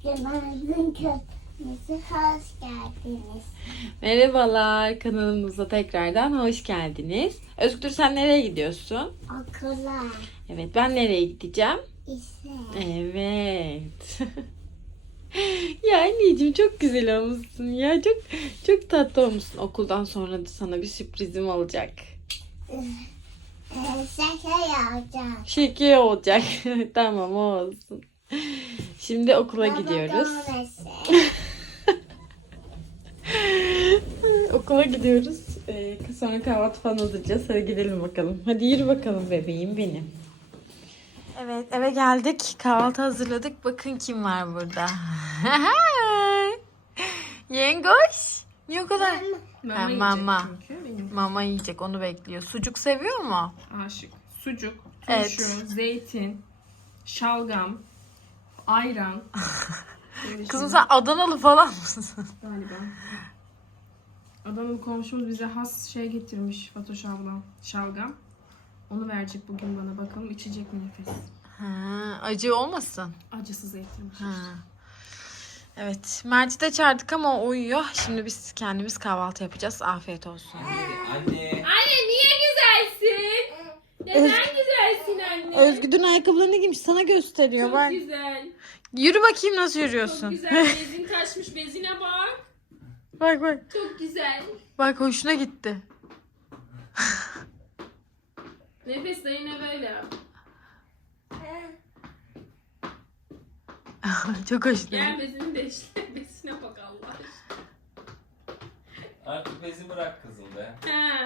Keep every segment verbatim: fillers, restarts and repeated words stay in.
Günaydın köprüsü, hoş geldiniz. Merhabalar, kanalımıza tekrardan hoş geldiniz. Özgür, sen nereye gidiyorsun? Okula. Evet, ben nereye gideceğim? İşe. Evet. Ya anneciğim, çok güzel olmuşsun ya. Çok çok tatlı olmuşsun. Okuldan sonra da sana bir sürprizim olacak. Ee, şeker yapacağım. Şeker olacak. Tamam, olsun. Şimdi okula Baba gidiyoruz. domatesi. Okula gidiyoruz. Ee, sonra kahvaltı falan hazırlayacağız. Hadi gidelim bakalım. Hadi yürü bakalım bebeğim benim. Evet, eve geldik. Kahvaltı hazırladık. Bakın kim var burada. Yengoş. Niye o kadar? Mama Ha, yiyecek mama. çünkü benim. Mama yiyecek, onu bekliyor. Sucuk seviyor mu? Aşık. Sucuk, Evet. turşu, zeytin, şalgam, ayran. Böyle Kızım şeyler sen Adanalı falan mısın? galiba. Adanalı komşumuz bize has şey getirmiş Fatoş ablam. Şalgam. Onu verecek bugün bana, bakalım içecek mi nefes. Ha, acı olmasın. Acısız getirmiş. Ha. Evet, Mert'i de çağırdık ama o uyuyor. Şimdi biz kendimiz kahvaltı yapacağız. Afiyet olsun. Anne. Anne niye güzelsin? Neden güzelsin anne? Özgü dün ayakkabılarını giymiş, sana gösteriyor. Çok Bak. güzel. Yürü bakayım nasıl Çok yürüyorsun. güzel. Bezin kaçmış, bezine bak. Bak bak. Çok güzel. Bak hoşuna gitti. Nefes dayına böyle yap. Çok hoşuna Gel gitti. bezini değiştir. Bezine bak Allah aşkına. Artık bezi bırak kızım be. Ha.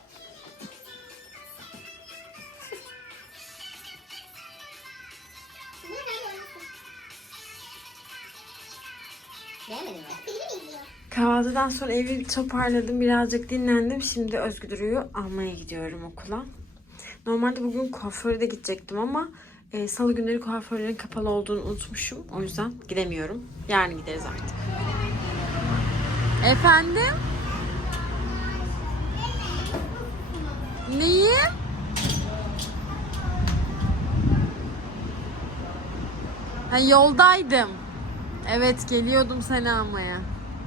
Kahvaltıdan sonra evi bir toparladım. Birazcık dinlendim. Şimdi Özgür Duru'yu almaya gidiyorum okula. Normalde bugün kuaföre de gidecektim ama e, salı günleri kuaförlerin kapalı olduğunu unutmuşum. O yüzden gidemiyorum. Yarın gideriz artık. Efendim? Neyi? Ha, yoldaydım. Evet, geliyordum seni almaya.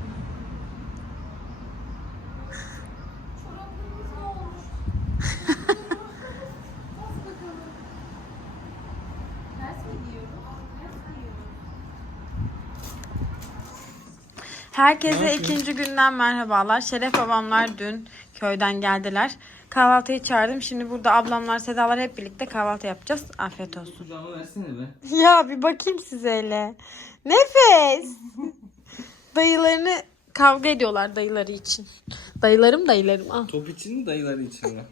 Herkese ikinci günden merhabalar. Şeref babamlar dün köyden geldiler. Kahvaltıyı çağırdım. Şimdi burada ablamlar, Sedalar hep birlikte kahvaltı yapacağız. Afiyet olsun. Kucağıma versene be. Ya bir bakayım size hele. Nefes. Dayılarını kavga ediyorlar dayıları için. Dayılarım dayılarım. Ah. Top için mi dayıları için mi?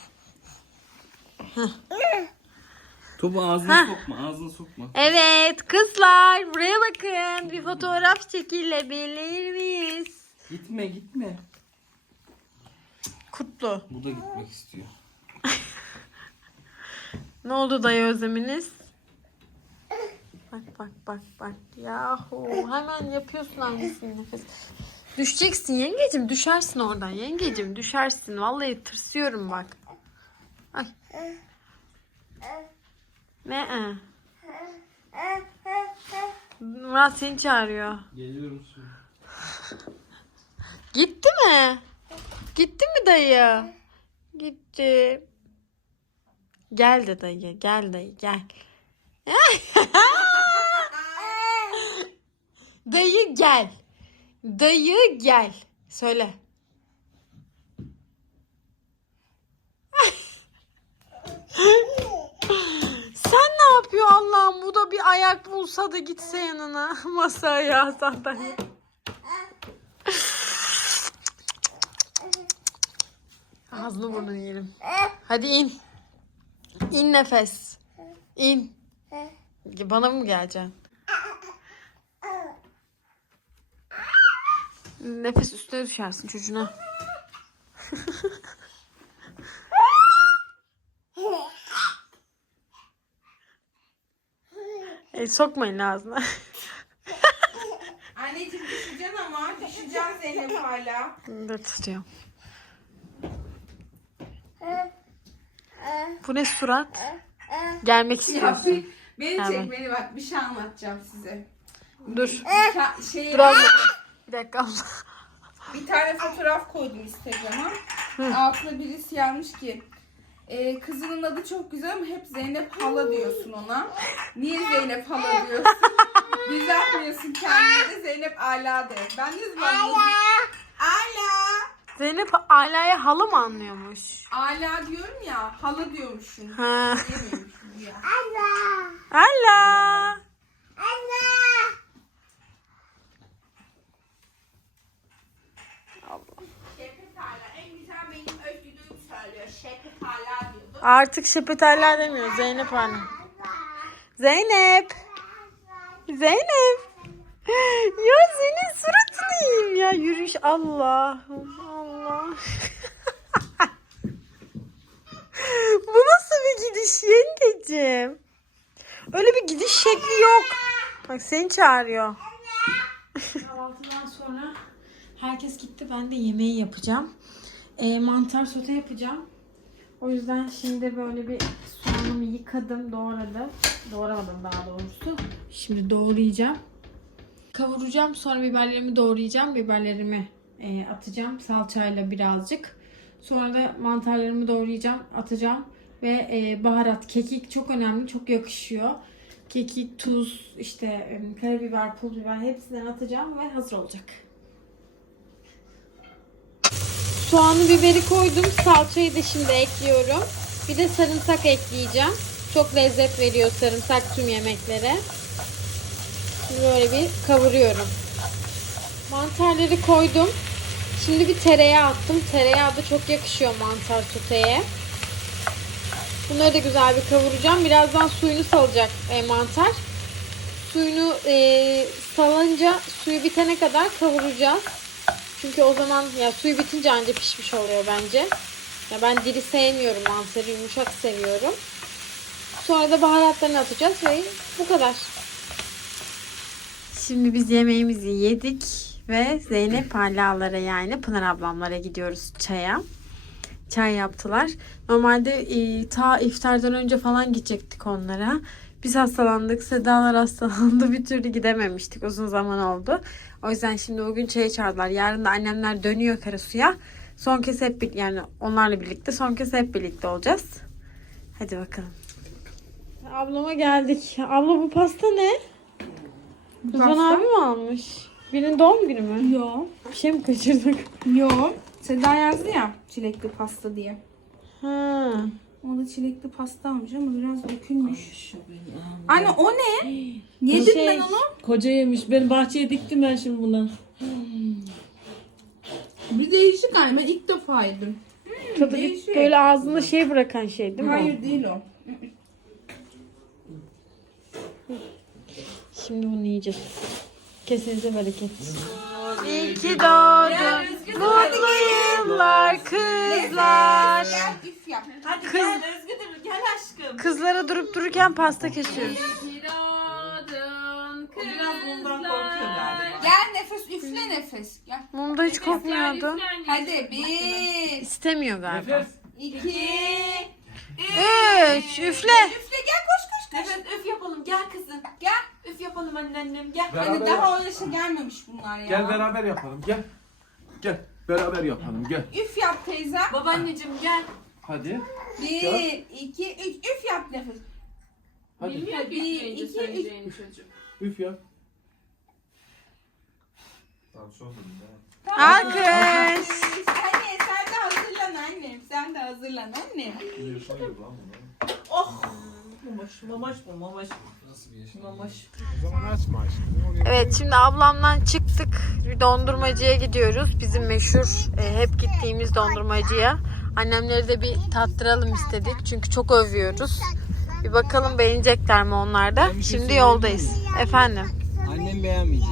Topu ağzına sokma, ağzına sokma. Evet kızlar, buraya bakın. Bir fotoğraf çekilebilir miyiz? Gitme, gitme. Kutlu. Bu da gitmek istiyor. Ne oldu dayı özleminiz? Bak bak bak bak. Yahu hemen yapıyorsun annesinin nefes. Düşeceksin yengecim, düşersin oradan yengecim, düşersin. Vallahi tırsıyorum bak. Ay. Ne? Murat seni çağırıyor. Geliyorum şimdi. Gitti mi? Gitti mi dayı? Gitti. Gel de dayı, gel dayı, gel. Dayı gel. Dayı gel. Söyle. Sen ne yapıyor Allah'ım? Bu da bir ayak bulsa da gitse yanına. Masaya, sandalye. Ağzını burnunu yiyelim. Hadi in. İn nefes. İn. Bana mı geleceksin? Nefes üstüne düşersin çocuğuna. e, sokmayın ağzına. Anneciğim düşeceksin ama düşeceksin Zeynep hala. Ben tutuyorum. Bu ne surat? Gelmek Ya istiyorsun. beni Hemen. çek beni bak bir şey anlatacağım size. Dur. Ka- şey, Dur abla. Bir dakika abla. bir tane fotoğraf koydum Instagram'a. Altına birisi yazmış ki e, kızının adı çok güzel ama hep Zeynep hala diyorsun ona. Niye Zeynep hala diyorsun? Düzeltmiyorsun kendini de Zeynep Ala de. Ben ne zaman Ala. Ala. Zeynep Ala'ya halı mı anlıyormuş? Ala diyorum ya, hala diyormuşsun. Ha. Diyemiyormuşsun ya. Ala. Şefkat Ala en güzel benim özgürlüğüm söylüyor. Şefkat Ala diyordu. Artık Şepet Ala demiyor. Zeynep Ala. Zeynep. Zeynep. Ya senin suratını yiyeyim ya. Yürüyüş Allah'ım. Allah. Bu nasıl bir gidiş yengeciğim? Öyle bir gidiş şekli yok. Bak seni çağırıyor. Kahvaltıdan sonra herkes gitti. Ben de yemeği yapacağım. E, mantar sote yapacağım. O yüzden şimdi böyle bir soğanımı yıkadım, doğradım. Doğramadım daha doğrusu. Şimdi doğrayacağım. Kavuracağım. Sonra biberlerimi doğrayacağım. Biberlerimi e, atacağım. Salçayla birazcık. Sonra da mantarlarımı doğrayacağım. Atacağım. Ve e, baharat, kekik çok önemli. Çok yakışıyor. Kekik, tuz, işte e, karabiber, pul biber hepsinden atacağım ve hazır olacak. Soğanı, biberi koydum. Salçayı da şimdi ekliyorum. Bir de sarımsak ekleyeceğim. Çok lezzet veriyor sarımsak tüm yemeklere. Şimdi böyle bir kavuruyorum. Mantarları koydum. Şimdi bir tereyağı attım. Tereyağı da çok yakışıyor mantar soteye. Bunları da güzel bir kavuracağım. Birazdan suyunu salacak e, mantar. Suyunu e, salınca suyu bitene kadar kavuracağız. Çünkü o zaman ya suyu bitince anca pişmiş oluyor bence. Ya ben diri sevmiyorum mantarı, yumuşak seviyorum. Sonra da baharatlarını atacağız ve bu kadar. Şimdi biz yemeğimizi yedik ve Zeynep Alalara yani Pınar ablamlara gidiyoruz çaya. Çay yaptılar. Normalde e, ta iftardan önce falan gidecektik onlara. Biz hastalandık. Sedalar hastalandı. Bir türlü gidememiştik. Uzun zaman oldu. O yüzden şimdi o gün çaya çağırdılar. Yarın da annemler dönüyor Karasu'ya. Son kez hep birlikte, yani onlarla birlikte son kez hep birlikte olacağız. Hadi bakalım. Ablama geldik. Abla bu pasta ne? Rızvan abi mi almış? Birinin doğum günü mü? Yo. Bir şey mi kaçırdık? Yo. Seda yazdı ya çilekli pasta diye. Ha. O da çilekli pasta almış ama biraz dökülmüş. Anne o ne? Yedim Şey- ben onu. Koca yemiş. Ben bahçeye diktim ben şimdi bunu. Bir değişik anne. Ben ilk defa yedim. Tadı Değişik. böyle ağzında şey bırakan şey değil mi? Hayır değil o. o? Şimdi bunu yiyeceğiz. Kesinize bereket. İyi ki doğdun. Mutlu yıllar kızlar. Gel üf yap. Hadi Kız- gel Özgür gel aşkım. Kızlara durup dururken pasta kesiyoruz. O biraz bundan korkuyor galiba. Gel nefes üfle nefes. Gel. Mumda hiç kokmuyordu. Hadi bir, İstemiyor galiba. iki, Üç, üfle. üfle gel koş koş koş. Evet öf yapalım gel kızım. Gel. Öf yapalım anneannem gel. Hani Beraber daha yap. o yaşa gelmemiş bunlar ya. Gel beraber yapalım gel. Gel beraber yapalım gel. Üf yap teyze. Babaanneciğim gel. Hadi. Bir, iki, üç. Üf yap nefes. Hadi. Bilmiyor Bir, bitmeyince iki, söyleyeceğini çocuk. Üf yap. Alkış. Anne sen de hazırlan annem. Sen de hazırlan annem. Mamaş mamaş mı mamaş. Mamaş. Evet şimdi ablamdan çıktık. Bir dondurmacıya gidiyoruz. Bizim meşhur e, hep gittiğimiz dondurmacıya. Annemleri de bir tattıralım istedik. Çünkü çok övüyoruz. Bir bakalım beğenecekler mi onlar da. Şimdi yoldayız. Efendim. Annem beğenmeyecek.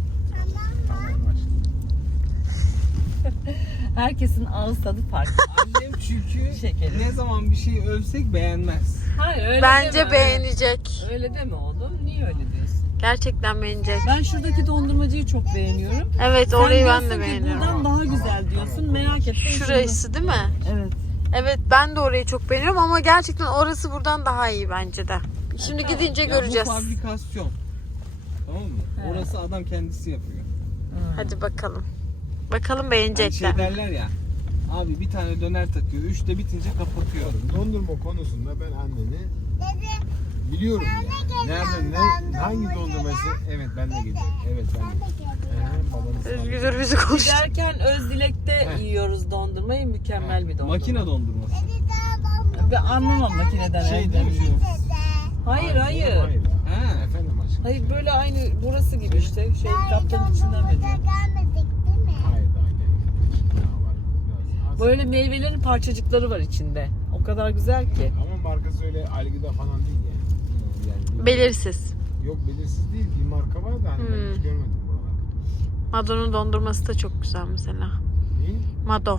Herkesin ağız tadı farklı. Annem çünkü Şekerim. ne zaman bir şey övsek beğenmez. Hayır öyle Bence deme. beğenecek. Öyle deme oğlum. Niye öyle diyorsun? Gerçekten beğenecek. Ben şuradaki dondurmacıyı çok beğeniyorum. Evet Sen orayı ben diyorsun de ki beğeniyorum. buradan daha güzel diyorsun. Merak etme. Şurası değil mi? Evet. Evet ben de orayı çok beğeniyorum ama gerçekten orası buradan daha iyi bence de. Şimdi gidince Ya göreceğiz. Bu fabrikasyon. Tamam mı? Orası adam kendisi yapıyor. Hadi bakalım. Bakalım Hani beğenecekler. şey derler ya. Abi bir tane döner takıyor. Üçte bitince kapatıyor. Dondurma konusunda ben anneni biliyorum yani. Nereden ne, hangi dondurması? Evet ben de geliyorum. Evet ben de. Ehe, babanız Özgür bizi konuş. Giderken Özdilek'te yiyoruz dondurmayı. Mükemmel bir dondurma. Makine dondurması. Ben anlamam makineden. Şey evde. değil mi şu? Hayır hayır. Hayır. Ha. Efendim aşkım. Hayır böyle aynı burası gibi işte. Şey kaptanın içinden veriyor. gelmedik değil mi? Hayır daha gelmedik. Daha var. Biraz az. Böyle meyvelerin parçacıkları var içinde. O kadar güzel ki. Ama markası öyle Algida falan değil yani. yani Belirsiz. yok belirsiz değil. Bir marka var da hani ben hiç görmedim buralarda. Mado'nun dondurması da çok güzel mesela. Neyi? Mado. Ha.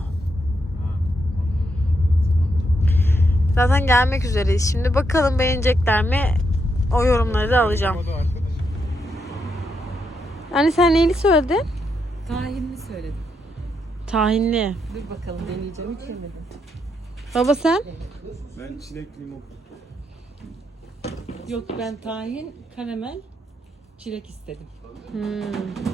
Zaten gelmek üzereyiz. Şimdi bakalım beğenecekler mi? O yorumları da alacağım. O da arkadaşım. Anne sen neyli söyledin? Tahinli söyledim. Tahinli. Dur bakalım deneyeceğim. Hiç yemedim. Baba sen? Ben çilek limon. Yok ben tahin, karamel, çilek istedim. Hmm.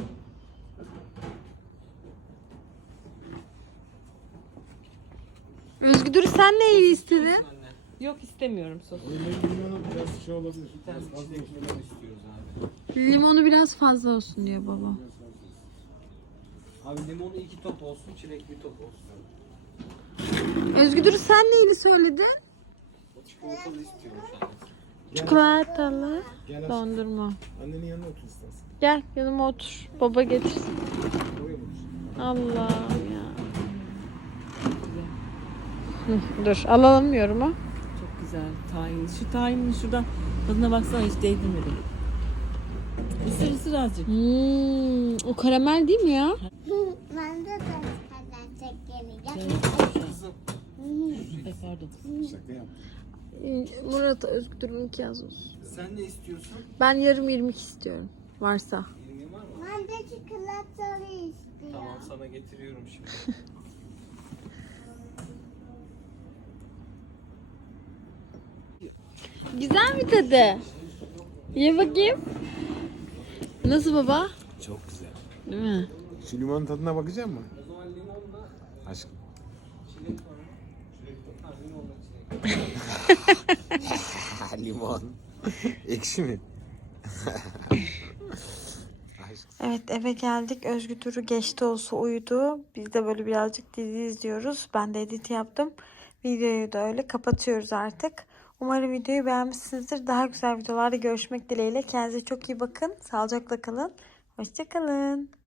Özgür sen neyli istedin? Yok istemiyorum sos. Öyle limonu biraz şey olabilir. Biraz fazla olsun. istiyoruz abi. Limonu biraz fazla olsun diyor baba. Abi limonu iki top olsun, çilek bir top olsun. Özgür sen neyli söyledin? O çikolatalı istiyorum şu an. Çikolatalı Gel aşkım. dondurma. Annenin yanına otur istersen. Gel yanıma otur. Baba getirsin. Oraya otur. Allah'ım ya. Hı, dur alalım yorumu. Çok güzel tahin. Şu tahinin şuradan tadına baksana hiç değdirmedim. Isır ısır azıcık. Hmm, o karamel değil mi ya? Ben de kadar çekeceğim. Ay pardon. Şaka yaptım. Murat Özgür'ünki yaz olsun. Sen ne istiyorsun? Ben yarım irmik istiyorum. Varsa. yirmi var mı? Ben de çikolatalı istiyorum. Tamam sana getiriyorum şimdi. Güzel mi tadı? Ye bakayım. Nasıl baba? Çok güzel. Değil mi? Şu limonun tadına bakacak mısın? Aşkım. Limon. Ekşi mi? Evet eve geldik. Özgür Duru geçti olsa uyudu. Biz de böyle birazcık dizi izliyoruz. Ben de edit yaptım. Videoyu da öyle kapatıyoruz artık. Umarım videoyu beğenmişsinizdir. Daha güzel videolarda görüşmek dileğiyle. Kendinize çok iyi bakın. Sağlıcakla kalın. Hoşça kalın.